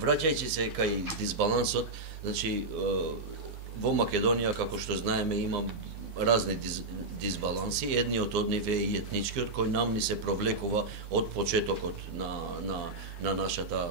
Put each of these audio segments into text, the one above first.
vraćajući se kај дисбалансот, значи во Македонија, како што знаеме, има разни дисбаланси, едниот од нив е и етничкиот, кој нам ни се провлекува од почетокот на нашата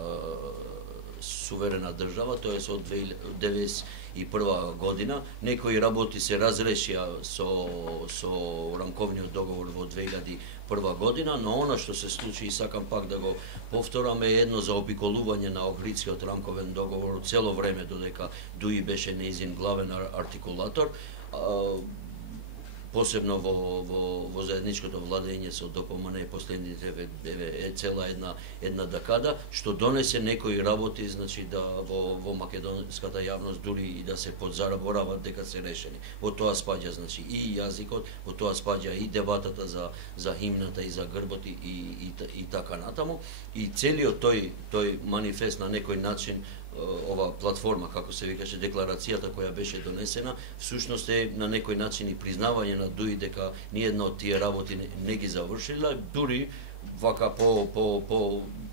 суверена држава, тоа е од 1991 година. Некои работи се разрешија со рамковниот договор во 2001 година, но она што се случи, и сакам пак да го повторам, е едно заобиколување на Охридскиот рамковен договор цело време, додека ДУИ беше нејзин главен артикулатор, посебно во заедничкото владење со ДПМН последните цела една декада, што донесе некои работи, значи да во македонската јавност дури и да се подзаборават дека се решени. Во тоа спаѓа значи и јазикот, во тоа спаѓа и дебатата за химната и за грбот и така натаму, и целиот тој манифест на некој начин, ова платформа, како се викаше, декларацијата која беше донесена, всушност е на некој начин и признавање на ДУИ дека ниедна од тие работи не ги завршила, дури вака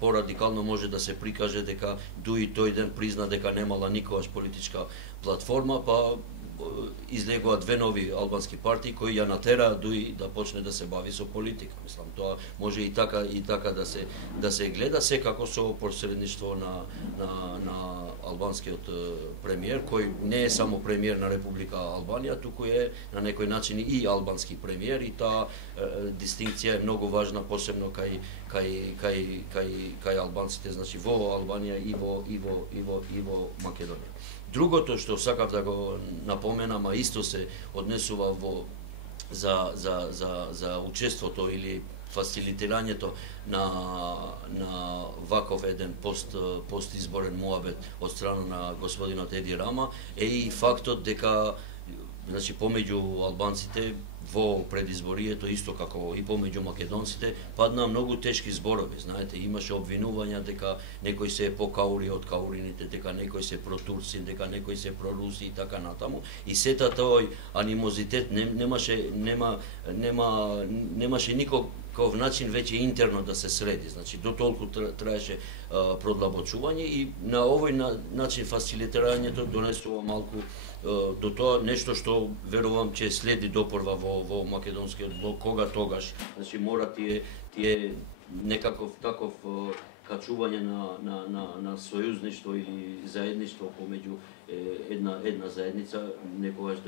по-радикално може да се прикаже дека ДУИ тој ден призна дека немала никогаш политичка платформа, па излегува две нови албански партии кои ја натераа ДУИ да почне да се бави со политика. Мислам, тоа може и така да се гледа, секако со посредништво на албанскиот премиер, кој не е само премиер на Република Албанија, туку е на некој начин и албански премиер, и таа дистинкција е многу важна, посебно кај албанците, значи во Албанија и во Македонија. Другото што сакав да го напоменам, а исто се однесува за учеството или фасилитирањето на ваков еден постизборен муабет од страна на господинот Еди Рама, е и фактот дека, значи, помеѓу албанците во предизборието, исто како и помеѓу македонците, паднаа многу тешки зборови. Знаете, имаше обвинувања дека некои се покаури од каурините, дека некои се протурци, дека некои се проруси и така натаму. И сета тој анимозитет немаше никаков начин веќе интерно да се среди. Значи, до толку траеше продлабочување, и на овој начин фасилитирањето донесува малку до тоа нешто што верувам че следи допорва во македонскиот блок, кога тогаш, значи мора тие некаков таков качување на сојузништво или заедништво помеѓу една заедница некогаш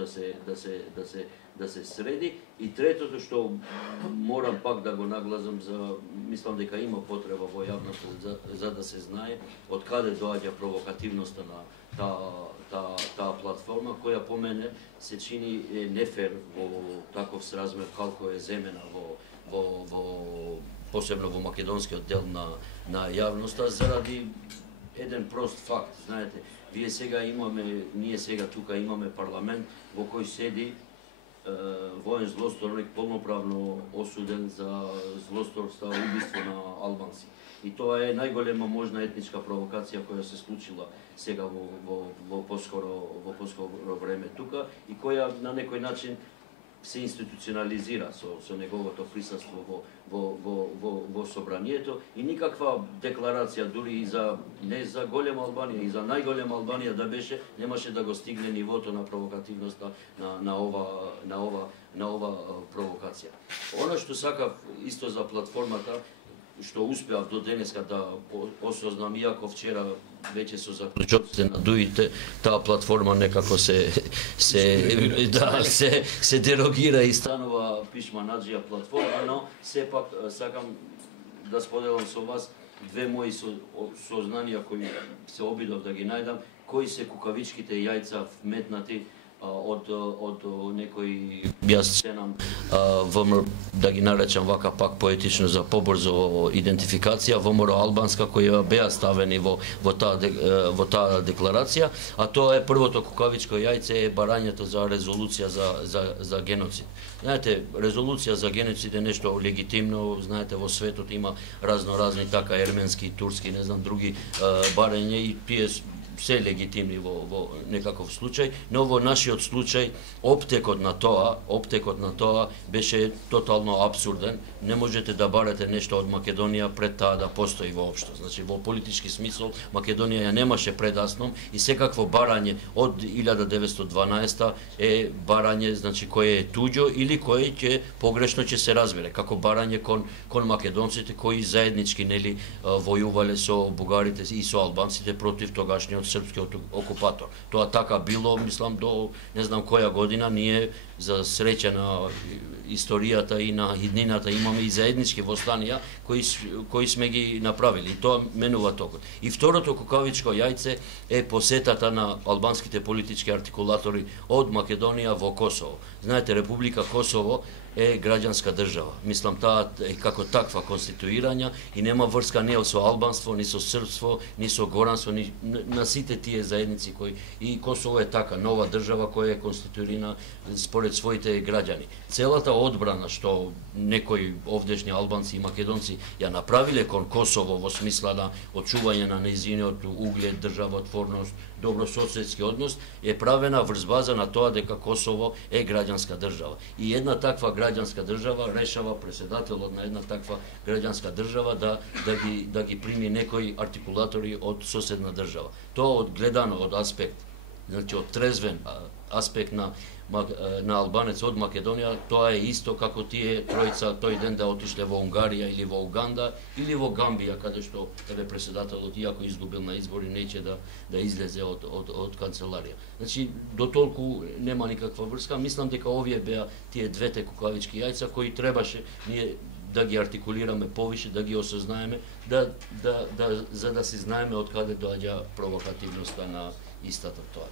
да се среди. И третото што морам пак да го нагласам, мислам дека има потреба во јавноста за да се знае од каде доаѓа провокативноста на таа платформа, која по мене се чини нефер во таков сразмер колку е земена посебно во македонскиот дел на јавноста, заради еден прост факт. Знаете, ние сега тука имаме парламент во кој седи воен злосторник полноправно осуден за злосторство, убиство на албанци. И тоа е најголема можна етничка провокација која се случила сега во поскоро време тука, и која на некој начин се институционализира со неговото присуство во собранието, и никаква декларација дури и не за голема Албанија, и за најголема Албанија да беше, немаше да го стигне нивото на провокативноста на ова провокација. Она што сакав исто за платформата, што успеав до денеска да осознам, иако вчера веќе со заклучоците на ДУИ-те, таа платформа некако се дерогира и станува пишманаџија платформа, но сепак сакам да споделам со вас две мои сознанија кои се обидов да ги најдам, кои се кукавичките јајца вметнати од некои, јас ценам да ги наречам вака пак поетично за побрзо идентификација, ВМРО албанска, кои беа ставени во таа декларација, а тоа е првото кукавичко јајце, е барањето за резолуција за геноцид. Знаете, резолуција за геноцид е нешто легитимно, знаете, во светот има разни така ерменски, турски, не знам, други барања, и тие се легитимни во некаков случај, но во нашиот случај оптекот на тоа беше тотално абсурден. Не можете да барате нешто од Македонија пред таа да постои воопшто. Значи во политички смисол Македонија ја немаше предасном и секакво барање од 1912 е барање, значи кое е туѓо или кое ќе погрешно ќе се разбере, како барање кон македонците кои заеднички нели војувале со бугарите и со албанците против тогашниот српскиот окупатор. Тоа така било, мислам, до не знам која година. Ние за среќа на историјата и на иднината имаме и заеднички востанија кои сме ги направили. И тоа менува токот. И второто кукавичко јајце е посетата на албанските политички артикулатори од Македонија во Косово. Знаете, Република Косово е граѓанска држава. Мислам, таа е како таква конституирања и нема врска не со албанство, ни со српство, ни со горанство, ни на сите тие заедници кои и Косово е така нова држава која е конституирана според своите граѓани. Целата одбрана што некои овдешни албанци и македонци ја направиле кон Косово во смисла на очување на нејзиниот углед, државотворност, добрососедски однос е правена врз база на тоа дека Косово е граѓанска држава. И една таква граѓанска држава решава преседателот на една таква граѓанска држава да ги прими некои артикулатори од соседна држава. Тоа одгледано од аспект, значи од трезвен аспект на албанец од Македонија, тоа е исто како тие тројца тој ден да отишле во Унгарија или во Уганда или во Гамбија, каде што преседателот, иако изгубил на избори, неќе да излезе од канцеларија. Значи, до толку нема никаква врска. Мислам дека овие беа тие двете кукавички јајца кои требаше ние да ги артикулираме повише, да ги осознаеме, за да си знаеме од каде доаѓа провокативноста на истата тоа.